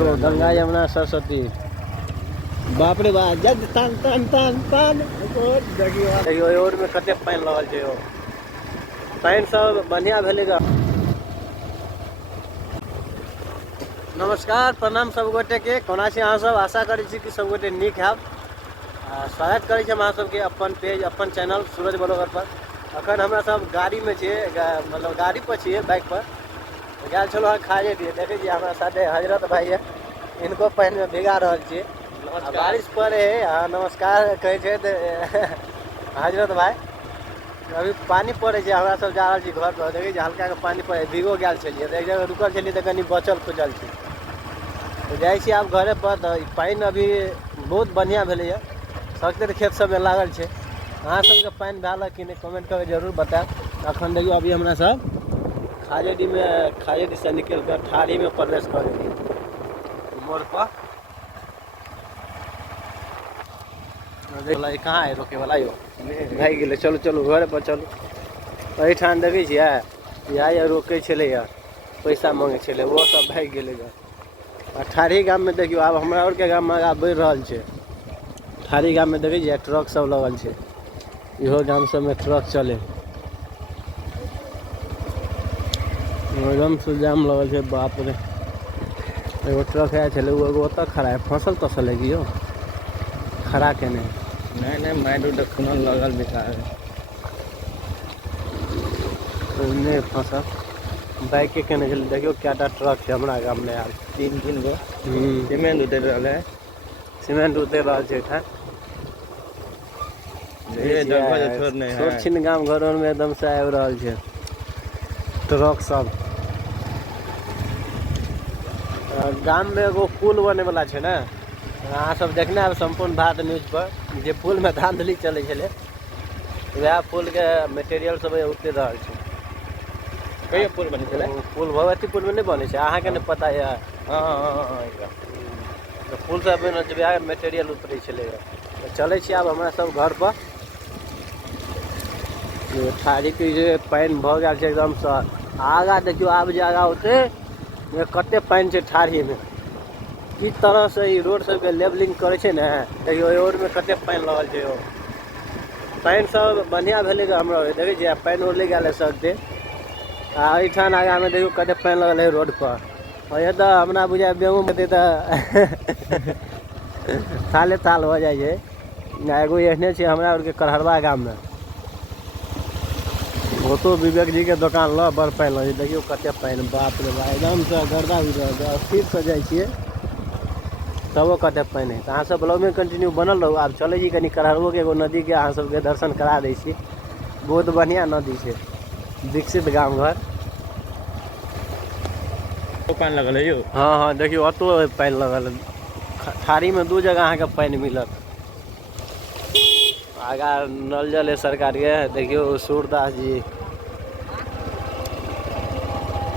देखियो गंगा यमुना सरस्वती बाप रे बाप जग तान तान तान तान देखियो और में कते पानी लगल छै यो पानी सब बढ़िया भेलेगा। नमस्कार प्रणाम सब गोटे के कोना छी अहाँ सब आशा करै छी कि सब गोटे नीक हैब। स्वागत करै छी अहाँ सबके अपन पेज अपन चैनल सूरज ब्लॉगर पर। अखन हमरा सब गाड़ी में छियै मतलब गाड़ी पर छियै बाइक पर गेल छलो खाए दिए देखे छी हमरा साथे हजरत भाई है इनको पानी में भिगा रहल छियै। बारिश पड़े है। हाँ नमस्कार कहै छै हजरत भाई अभी पानी पड़े छै हमरा सब जा रहल छी घर पर देखे छी हल्का के पानी पड़े भिगो गेल छलिए एक जगह रुकल छलिए त कनी बचल खुजल छी तो जाइ छी आब घरे पर। तो पानी अभी बहुत बढ़िया भेलै सबके खेत सब में लागल छै। अहाँ सबके पानी भेल कि नहीं कमेंट करके जरूर बताएब। अखन देखियो अभी हमरा सब खाजेडी से निकल कर ठाड़ी में प्रवेश करेंगे मोड़ पर। कहाँ है रोके वाला यो भाग गए चलो चलो घर पर चलो। एठान देखे छियै रोके छले पैसा मांगे छले वो सब भाग गए। ठाड़ी गाम में देखियो आब हमरा और के गाम में आगा बढ़ रहा है। ठाड़ी गाम में देखे ट्रक सब लगल है इहो गाम सब में ट्रक चले एकदम से जाम लगल है बाप रे। एगो ट्रक है चले वो एगो ओतऽ खड़ा है फसल तसल है कि यो खड़ा के नहीं माइड खुनल लगल बेकार नहीं फसल बाइक के केने चल देखियो क्या ट्रक है हमरा गाम में यार 3 गो सीमेंट उतर रहा है सीमेंट उतर रहा है। छोट छिन गाम घर में एकदम से आबि रहल छै ट्रक सब। गाम में एगो पुल बने वाला छै ना अहाँ सब देखने आब संपूर्ण भारत न्यूज पर जे पुल में धांधली चले छले वह पुल के मटेरियल सब उतर रहल छै। कहियो पुल बने छले पुल भगवतीपुर में नहीं बने छै अहाँ के नहीं पता है। तो पुल सब में जब मटेरियल उतरे छले चले छी आब हमरा सब घर पर। ठाड़ी के जे पानी भ गेल छै एकदम से आगा देखियो आब जे आगा होते कते पानी छै ठाड़ी में किस तरह से रोड सब के लेवलिंग करे छै ना देखियो रोड में कते पानी लगल छै यो पानी सब बढ़िया भेलेगा हमरा देखे छियै पानी उड़ले गेल है सब दे एठान आगा में देखियो कते पानी लगल है रोड पर और ये तो हमरा बुझाय बेगू में त थाले थाल हो जाय छै। एगो एहने छै हमरा और के करहरवा गाम में तो विवेक जी के दुकान ल बड़ पानी लगे देखियो कते पानी बाप रे बा एकदम से गर्दा उड़ स्पीड से जाय छियै तबो कते पानी है। अहाँ सब ब्लॉग में कंटिन्यू बनल रहू। आब चले छी कनी करहरवो के एगो नदी के अहाँ सबके दर्शन करा दै छी बहुत बढ़िया नदी छै विकसित गाम घर पानी लगल है यो। हाँ हाँ देखियो अतो पानी लगल ठाड़ी में 2 जगह अहाँ के पानी मिलत आगा नल जल है सरकार के देखियो सूरदास जी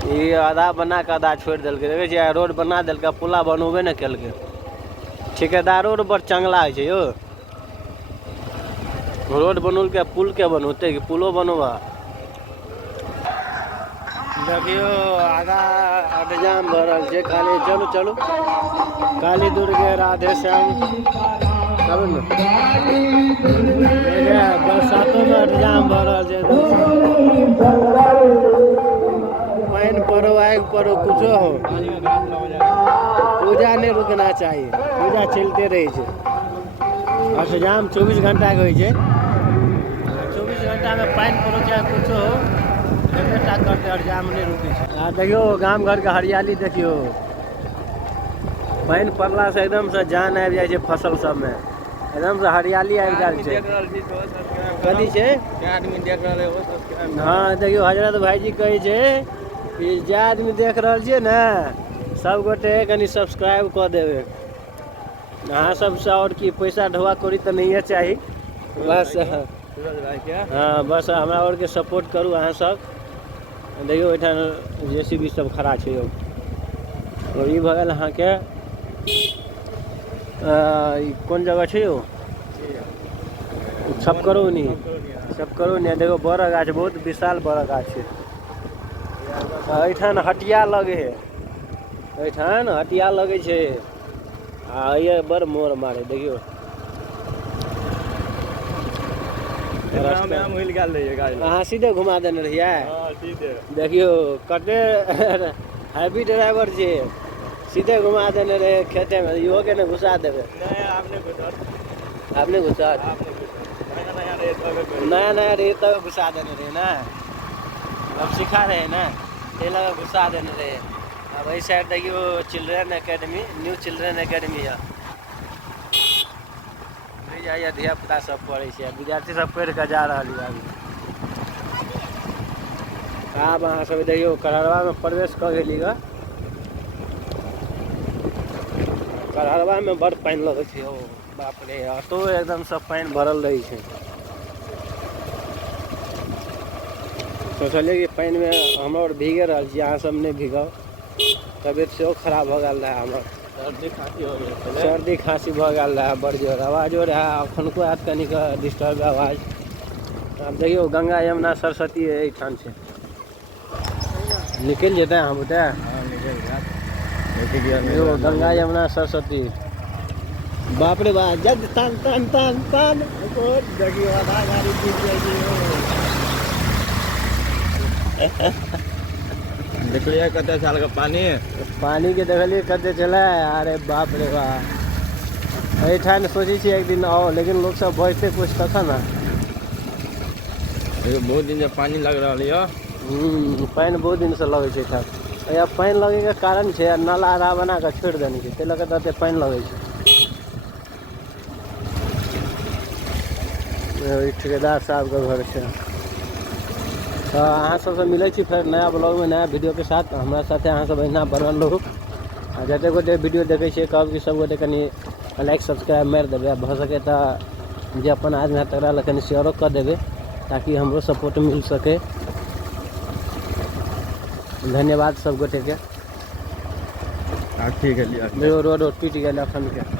ये आधा बना के आधा छोड़ दिल देखे छियै रोड बना दिल पुला बनबे न कल ठेकेदारो बड़ चंगला है यो रोड बनल के पुल के बनते कि पुलो बनवा देखियो आगा जाम भ रहल छै खाली चलू चलू काली दुर्गे राधे श्याम चलू न बरसातों में जाम भ रहल छै पानी पड़ो आग पड़ो कुछो हो पूजा नहीं रुकना चाहिए पूजा चलते रही है। अष्टजाम 24 घंटा के होइ छै 24 घंटा में पानी पड़ो चाहे कुछो हो एकेटा करते अष्टजाम नहीं रुके छै। देखियो गाम घर के हरियाली देखियो पानी पड़ला से एकदम से जान आबि जाय छै फसल सब में एकदम से हरियाली आबि जाल छै। कथी छै आदमी देख रहल है। हाँ देखियो हजरत भाई जी कहे छै कि जे आदमी देख रहल छियै ना सब गोटे कनी सब्सक्राइब कर देवे अहाँ सब से और की पैसा ढवा करी तो नहीं चाहिए बस हाँ बस हमरा और के सपोर्ट करू अहाँ सब। देखियो एठान जेसीबी सब खड़ा छै यो और ई भ गेल अहाँ के कौन जगह छै यो सब करो नहीं देखो बड़ा गाछ बहुत विशाल बड़ा गाछ है एठान हटिया लगे है एठान हटिया लगे छे आ ये बड़ मोर मारे देखियो रास्ता में हिल गेल रहिए गाड़ी अहाँ सीधे घुमा देने रहिए हां सीधे देखियो कते हैवी ड्राइवर छे सीधे घुमा देने रहे खेते में इहो के ने घुसा देबे नहीं आपने घुसा आपने घुसा नया रेत तक घुसा देने रहे ना अब सिखा रहे हैं ना ये लगा घुसा देने रहे अब वही साइड देखियो children academy new children academy है जाइए धिया पुता सब पढ़े छे विद्यार्थी सब पढ़ के जा रहा है अभी अब अहाँ सब देखियो करहरवा में प्रवेश कर गेली ग करहरवा में बड़ पानी लगे छे ओ बाप रे ऑटो एकदम सब पानी भरल रही छे सोचलिए कि पानी में हम और भीगे रहा छी अहाँ सब नहीं भीगब तबियत से खराब हो गल रहा हमर सर्दी खांसी भ गल रहा बड़ जोर आवाजो रहा अखनको आत कनिक डिस्टर्ब आवाज अब देखियो गंगा यमुना सरस्वती एठान से निकल जेते हम उठे देखियो गंगा यमुना सरस्वती बाप रे बा जग तन तन तन तन देखियो आधा गाड़ी पीट जाएगी देखलिए कते साल का पानी के देखलिए कते चला अरे बाप रे बा एठान सोची छी एक दिन आओ लेकिन लोग सब बैठते कुछ तखन ना बहुत दिन से पानी लग रहा है पानी बहुत दिन से लगे छे था या पानी लगे के कारण छे नाला आधा बना के छोड़ देने के ते लगे तते पानी लगे छे ठेकेदार साहब का घर छे अहाँ सबसे मिले छी फिर नया ब्लॉग में नया वीडियो के साथ हमारा साथे अहाँ सब अहिना बनल रहू आ जते गोटे वीडियो देखे छिए कहब कि सब गोटे कनी लाइक सब्सक्राइब मार देबे भ सके तो जे अपन आदमी है तकरा कनी शेयरो कर देबे ताकि हमरो सपोर्ट मिल सके धन्यवाद सब गोटे के ठीक है लिया रोड टूट गया अखन के